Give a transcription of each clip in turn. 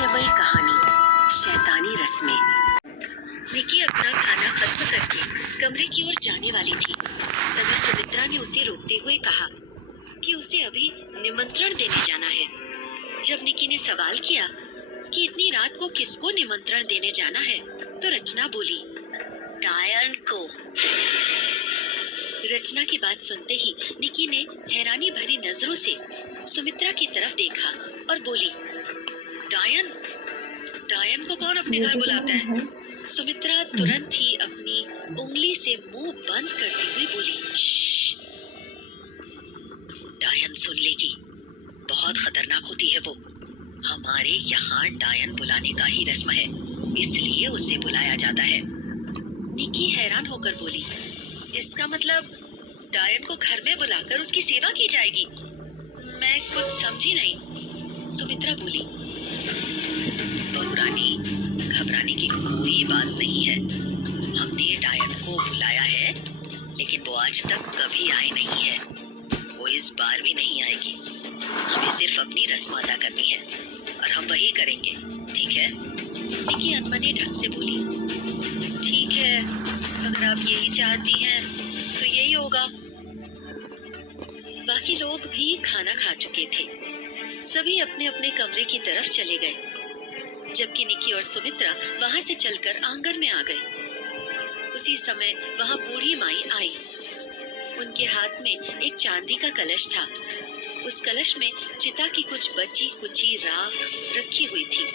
रहस्यमयी कहानी शैतानी रस्में। निकी अपना खाना खत्म करके कमरे की ओर जाने वाली थी, तभी सुमित्रा ने उसे रोकते हुए कहा कि उसे अभी निमंत्रण देने जाना है। जब निकी ने सवाल किया कि इतनी रात को किसको निमंत्रण देने जाना है, तो रचना बोली, डायन को। रचना की बात सुनते ही निकी ने हैरानी भरी नजरों से सुमित्रा की तरफ देखा और बोली, डायन? डायन को कौन अपने घर बुलाता है? सुमित्रा तुरंत ही अपनी उंगली से मुंह बंद करती हुई बोली, श्श, डायन सुन लेगी, बहुत खतरनाक होती है वो। हमारे यहाँ डायन बुलाने का ही रस्म है, इसलिए उसे बुलाया जाता है। निकी हैरान होकर बोली, इसका मतलब डायन को घर में बुलाकर उसकी सेवा की जाएगी? मैं कुछ समझी नहीं। सुमित्रा बोली, बहुरानी, घबराने की कोई बात नहीं है। हमने डायन को बुलाया है, लेकिन वो आज तक कभी आई नहीं है। वो इस बार भी नहीं आएगी। हमें सिर्फ अपनी रस्म अदा करनी है और हम वही करेंगे, ठीक है? निकी अनमने ढंग से बोली, ठीक है, अगर आप यही चाहती हैं तो यही होगा। बाकी लोग भी खाना खा चुके थे। सभी अपने अपने कमरे की तरफ चले गए, जबकि निकी और सुमित्रा वहां से चलकर आंगन में आ गए। उसी समय वहां बूढ़ी माई आई। उनके हाथ में एक चांदी का कलश था। उस कलश में चिता की कुछ बची कुची राख रखी हुई थी।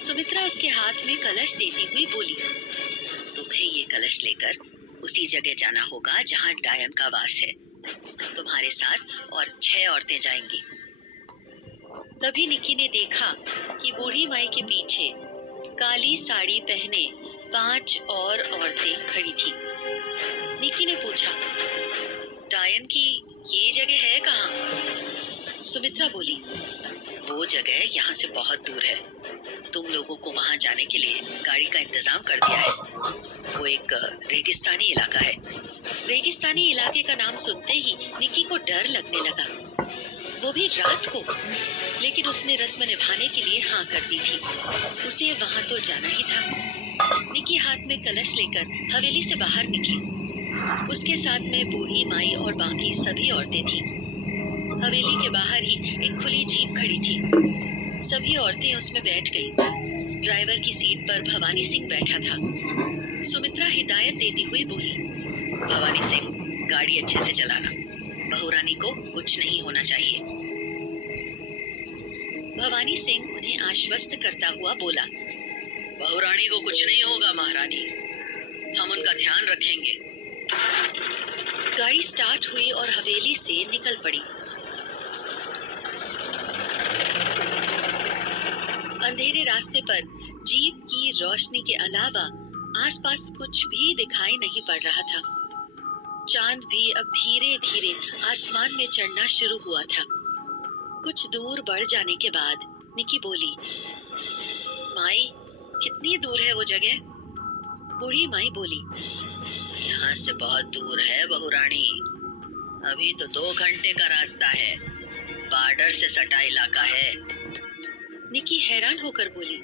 सुमित्रा उसके हाथ में कलश देती हुई बोली, तुम्हें ये कलश लेकर उसी जगह जाना होगा जहाँ डायन का वास है। तुम्हारे साथ और 6 औरतें जाएंगी। तभी निकी ने देखा कि बूढ़ी माई के पीछे काली साड़ी पहने 5 और औरतें खड़ी थी। निकी ने पूछा, डायन की ये जगह है कहाँ? सुमित्रा बोली, वो जगह यहाँ से बहुत दूर है। तुम लोगों को वहाँ जाने के लिए गाड़ी का इंतजाम कर दिया है। वो एक रेगिस्तानी इलाका है। रेगिस्तानी इलाके का नाम सुनते ही निकी को डर लगने लगा, वो भी रात को। लेकिन उसने रस्म निभाने के लिए हाँ कर दी थी। उसे वहाँ तो जाना ही था। निकी हाथ में कलश लेकर हवेली से बाहर निकली। उसके साथ में बूढ़ी माई और बाकी सभी औरतें थीं। हवेली के बाहर ही एक खुली जीप खड़ी थी। सभी औरतें उसमें बैठ गईं। ड्राइवर की सीट पर भवानी सिंह बैठा था। सुमित्रा हिदायत देती हुई बोली, भवानी सिंह, गाड़ी अच्छे से चलाना, बहुरानी को कुछ नहीं होना चाहिए। भवानी सिंह उन्हें आश्वस्त करता हुआ बोला, बहुरानी को कुछ नहीं होगा महारानी, हम उनका ध्यान रखेंगे। गाड़ी स्टार्ट हुई और हवेली से निकल पड़ी। अंधेरे रास्ते पर जीप की रोशनी के अलावा आसपास कुछ भी दिखाई नहीं पड़ रहा था। चांद भी अब धीरे धीरे आसमान में चढ़ना शुरू हुआ था। कुछ दूर बढ़ जाने के बाद निकी बोली, माई, कितनी दूर है वो जगह? बूढ़ी माई बोली, यहाँ से बहुत दूर है बहुरानी, अभी तो 2 घंटे का रास्ता है, बॉर्डर से सटा इलाका है। निकी हैरान होकर बोली,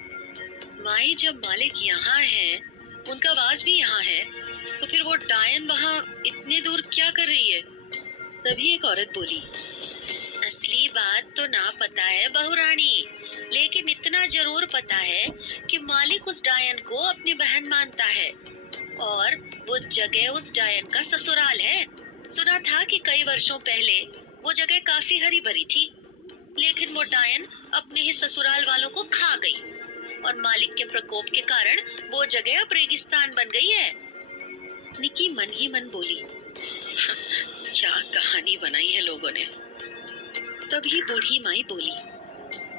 माई, जब मालिक यहाँ हैं, उनका वास भी यहाँ है, तो फिर वो डायन वहाँ इतने दूर क्या कर रही है? तभी एक औरत बोली, असली बात तो ना पता है बहुरानी, लेकिन इतना जरूर पता है कि मालिक उस डायन को अपनी बहन मानता है और वो जगह उस डायन का ससुराल है। सुना था कि कई वर्षों पहले वो जगह काफी हरी भरी थी, लेकिन वो डायन अपने ही ससुराल वालों को खा गई और मालिक के प्रकोप के कारण वो जगह अब रेगिस्तान बन गई है। निकी मन ही मन बोली, क्या कहानी बनाई है लोगों ने। तभी बूढ़ी माई बोली,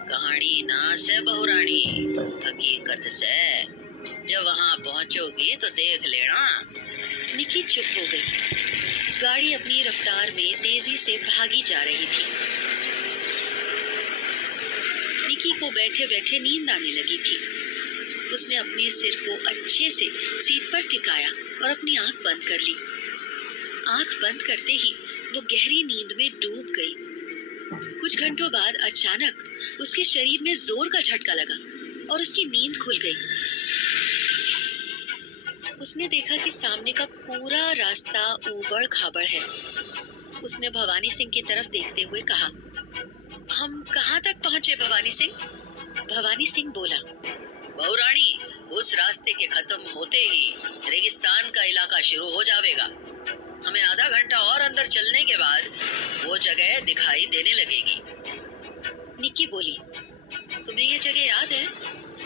कहानी ना से बहुरानी, हकीकत से, जब वहाँ पहुँचोगी तो देख लेना। निकी चुप हो गई। गाड़ी अपनी रफ्तार में तेजी से भागी जा रही थी। निकी को बैठे बैठे नींद आने लगी थी। उसने अपने सिर को अच्छे से सीट पर टिकाया और अपनी आंख बंद कर ली। आंख बंद करते ही वो गहरी नींद में डूब गई। कुछ घंटों बाद अचानक उसके शरीर में जोर का झटका लगा और उसकी नींद खुल गई। उसने देखा कि सामने का पूरा रास्ता ऊबड़ खाबड़ है। उसने भवानी सिंह की तरफ देखते हुए कहा, हम कहाँ तक पहुँचे भवानी सिंह? भवानी सिंह बोला, बहुरानी, उस रास्ते के खत्म होते ही रेगिस्तान का इलाका शुरू हो जाएगा। हमें आधा घंटा और अंदर चलने के बाद वो जगह दिखाई देने लगेगी। निक्की बोली, तुम्हें ये जगह याद है?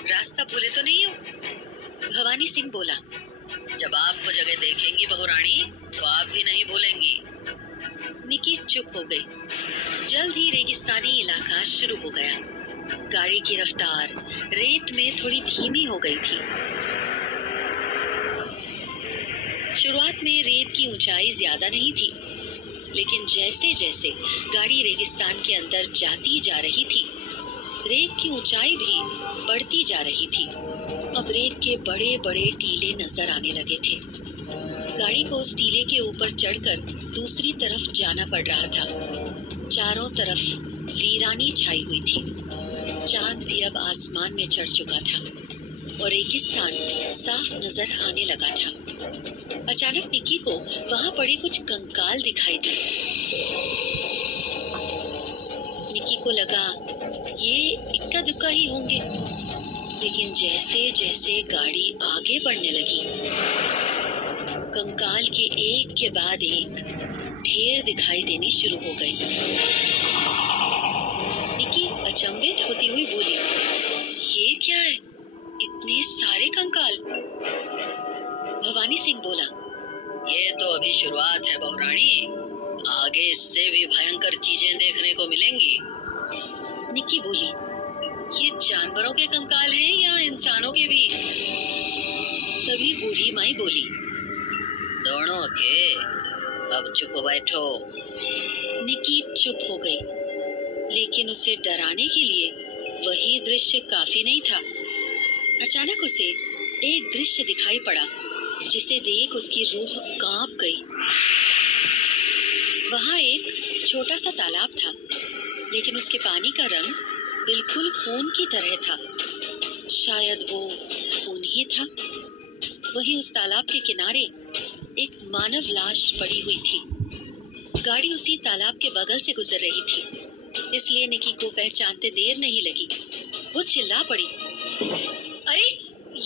रास्ता भूले तो नहीं हो? भवानी सिंह बोला, जब आप वो जगह देखेंगी बहुरानी तो आप भी नहीं भूलेंगी। निक्की चुप हो गई। जल्द ही रेगिस्तानी इलाका शुरू हो गया। गाड़ी की रफ्तार रेत में थोड़ी धीमी हो गई थी। शुरुआत में रेत की ऊंचाई ज्यादा नहीं थी, लेकिन जैसे जैसे गाड़ी रेगिस्तान के अंदर जाती जा रही थी, रेत की ऊंचाई भी बढ़ती जा रही थी। अब रेत के बड़े बड़े टीले नजर आने लगे थे। गाड़ी को उस टीले के ऊपर चढ़कर दूसरी तरफ जाना पड़ रहा था। चारों तरफ वीरानी छाई हुई थी। चांद भी अब आसमान में चढ़ चुका था और रेगिस्तान साफ नजर आने लगा था। अचानक निक्की को वहां पड़े कुछ कंकाल दिखाई दिए। निक्की को लगा ये इक्का दुक्का ही होंगे, लेकिन जैसे जैसे गाड़ी आगे बढ़ने लगी, कंकाल के एक के बाद एक ढेर दिखाई देने शुरू हो गए। निक्की अचंभित होती हुई बोली, ये क्या है? इतने सारे कंकाल? भवानी सिंह बोला, ये तो अभी शुरुआत है बहुरानी, आगे इससे भी भयंकर चीजें देखने को मिलेंगी। निक्की बोली, ये जानवरों के कंकाल हैं या इंसानों के भी? तभी बूढ़ी माई बोली, दोनों के। अब चुप बैठो। निक्की चुप हो गई, लेकिन उसे डराने के लिए वही दृश्य काफी नहीं था। अचानक उसे एक दृश्य दिखाई पड़ा जिसे देख उसकी रूह कांप गई। वहां एक छोटा सा तालाब था, लेकिन उसके पानी का रंग बिल्कुल खून की तरह था। शायद वो खून ही था। वहीं उस तालाब के किनारे एक मानव लाश पड़ी हुई थी। गाड़ी उसी तालाब के बगल से गुजर रही थी, इसलिए निक्की को पहचानते देर नहीं लगी। वो चिल्ला पड़ी, अरे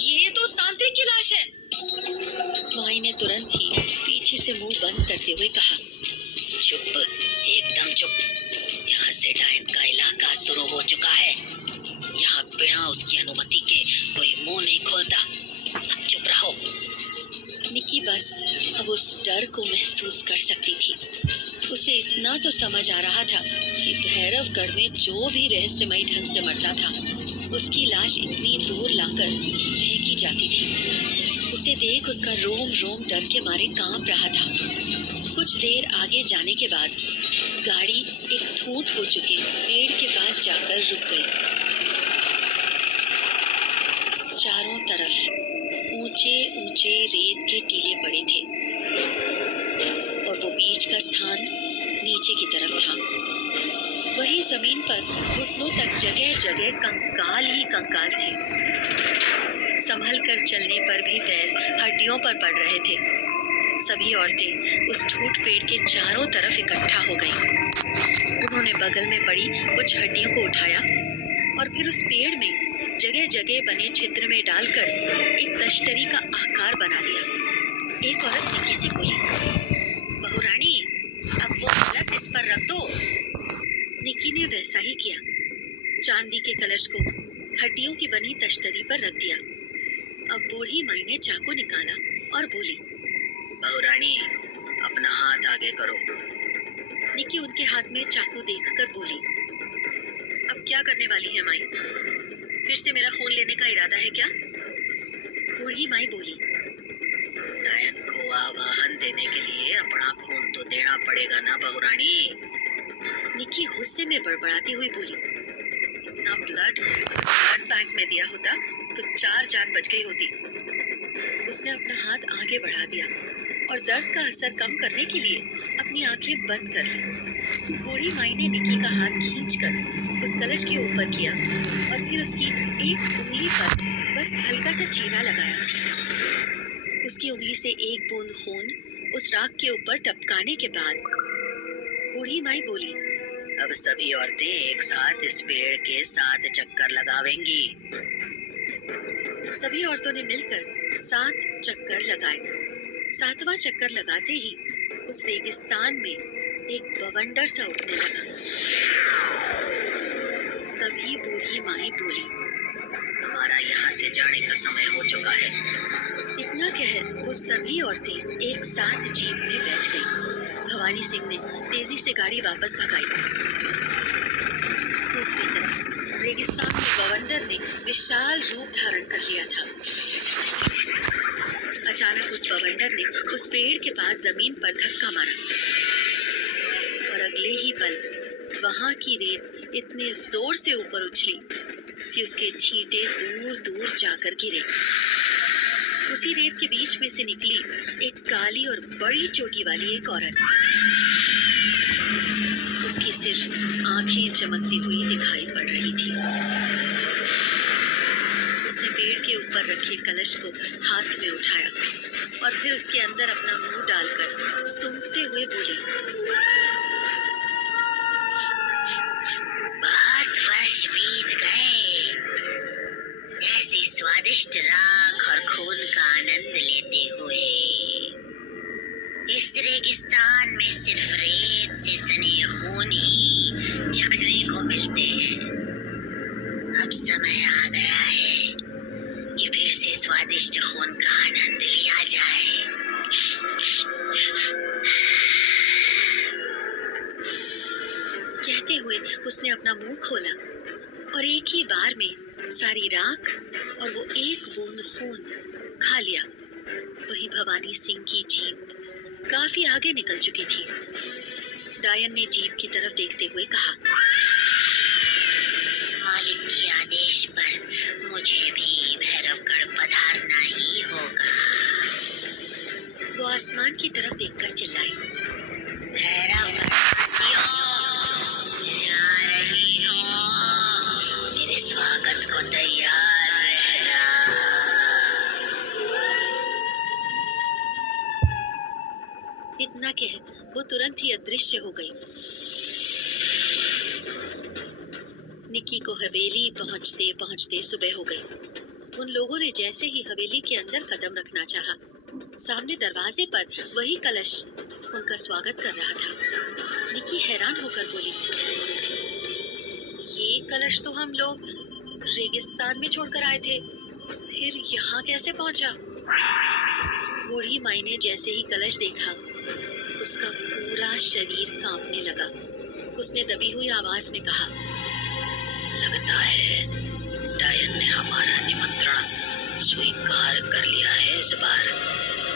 ये तो उस तांत्रिक की लाश है। माई ने तुरंत ही पीछे से मुंह बंद करते हुए कहा, चुप, एकदम चुप। यहाँ से डायन का इलाका शुरू हो चुका है। यहाँ बिना उसकी अनुमति के कोई मुंह नहीं खोलता। अब चुप रहो। निक्की बस अब उस डर को महसूस कर सकती थी। उसे इतना तो समझ आ रहा था कि भैरवगढ़ में जो भी रहस्यमयी ढंग से मरता था, उसकी लाश इतनी दूर लाकर फेंकी जाती थी। उसे देख उसका रोम रोम डर के मारे कांप रहा था। कुछ देर आगे जाने के बाद गाड़ी एक ठूंठ हो चुके पेड़ के पास जाकर रुक गई। चारों तरफ ऊंचे ऊंचे रेत के टीले पड़े थे और वो बीच का स्थान नीचे की तरफ था। वही जमीन पर घुटनों तक जगह जगह कंकाल ही कंकाल थे। संभल कर चलने पर भी पैर हड्डियों पर पड़ रहे थे। सभी औरतें उस ठूंठ पेड़ के चारों तरफ इकट्ठा हो गईं। उन्होंने बगल में पड़ी कुछ हड्डियों को उठाया और फिर उस पेड़ में जगह जगह बने छिद्र में डालकर एक तश्तरी का आकार बना दिया। एक औरत निक्की से बोली, बहुरानी, अब वो कलश इस पर रख दो। निक्की ने वैसा ही किया। चांदी के कलश को हड्डियों की बनी तश्तरी पर रख दिया। अब बूढ़ी माई ने चाकू निकाला और बोली, बहुरानी, अपना हाथ आगे करो। निक्की उनके हाथ में चाकू देखकर बोली, अब क्या करने वाली है माई? फिर से मेरा खून लेने का इरादा है क्या? बूढ़ी माई बोली, डायन को आवाहन देने के लिए अपना खून तो देना पड़ेगा ना बहुरानी। निक्की गुस्से में बड़बड़ाती हुई बोली, इतना ब्लड बैंक में दिया होता तो 4 जान बच गई होती। उसने अपना हाथ आगे बढ़ा दिया और दर्द का असर कम करने के लिए अपनी आंखें बंद कर ली। बूढ़ी माई ने निक्की का हाथ खींचकर उस कलश के ऊपर किया और फिर उसकी एक उंगली पर बस हल्का सा चीरा लगाया। उसकी उंगली से एक बूंद खून उस राख के ऊपर टपकाने के बाद बूढ़ी माई बोली, अब सभी औरतें एक साथ इस पेड़ के 7 चक्कर लगावेंगी। सभी औरतों ने मिलकर 7 चक्कर लगाए। 7वां चक्कर लगाते ही उस रेगिस्तान में एक बवंडर सा उठने लगा। तभी बूढ़ी माई बोली, हमारा यहाँ से जाने का समय हो चुका है। इतना कह वो सभी औरतें एक साथ जीप में बैठ गईं। भवानी सिंह ने तेजी से गाड़ी वापस भगाई। दूसरी तरफ रेगिस्तान में बवंडर ने विशाल रूप धारण कर लिया था। अचानक उस बवंडर ने उस पेड़ के पास जमीन पर धक्का मारा और अगले ही पल वहां की रेत इतने जोर से ऊपर उछली कि उसके छींटे दूर दूर जाकर गिरे। उसी रेत के बीच में से निकली एक काली और बड़ी चोटी वाली एक औरत। उसकी सिर्फ आंखें चमकती हुई दिखाई पड़ रही थी। उसने पेड़ के ऊपर रखे कलश को हाथ में उठाया और फिर उसके अंदर अपना मुंह डालकर सूंघते हुए बोली, बहुत वर्ष बीत गए ऐसी स्वादिष्ट राख और खून का आनंद लेते हुए। इस रेगिस्तान में सिर्फ रेत से सने खून ही चखने को मिलते हैं। अब समय आ गया है कि फिर से स्वादिष्ट खून का आनंद लिया जाए। कहते हुए उसने अपना मुंह खोला और एक ही बार में सारी राख और वो एक बूंद खून खा लिया। वही भवानी सिंह की जीप काफी आगे निकल चुकी थी। डायन ने जीप की तरफ देखते हुए कहा, मालिक के आदेश पर मुझे भी भैरवगढ़ पधारना ही होगा। वो आसमान की तरफ देखकर चिल्लाई, भैरवगढ़वासियों, मैं आ रही हूँ, मेरे स्वागत को तैयार रहना। इतना कह वो तुरंत ही अदृश्य हो गई। निक्की को हवेली पहुंचते पहुंचते सुबह हो गई। उन लोगों ने जैसे ही हवेली के अंदर कदम रखना चाहा, सामने दरवाजे पर वही कलश उनका स्वागत कर रहा था। निक्की हैरान होकर बोली, ये कलश तो हम लोग रेगिस्तान में छोड़कर आए थे, फिर यहाँ कैसे पहुंचा? बूढ़ी माई ने जैसे ही कलश देखा, उसका पूरा शरीर कांपने लगा। उसने दबी हुई आवाज में कहा, लगता है डायन ने हमारा निमंत्रण स्वीकार कर लिया है इस बार।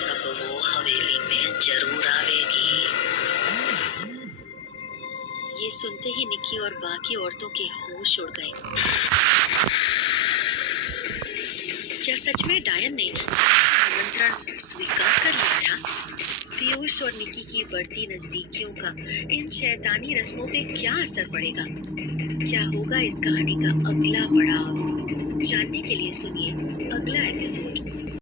अब वो हवेली में जरूर आवेगी। ये सुनते ही निक्की और बाकी औरतों के होश उड़ गए। क्या सच में डायन ने निमंत्रण स्वीकार कर लिया था? पीयूष और निक्की की बढ़ती नजदीकियों का इन शैतानी रस्मों पे क्या असर पड़ेगा? क्या होगा इस कहानी का अगला पड़ाव? जानने के लिए सुनिए अगला एपिसोड।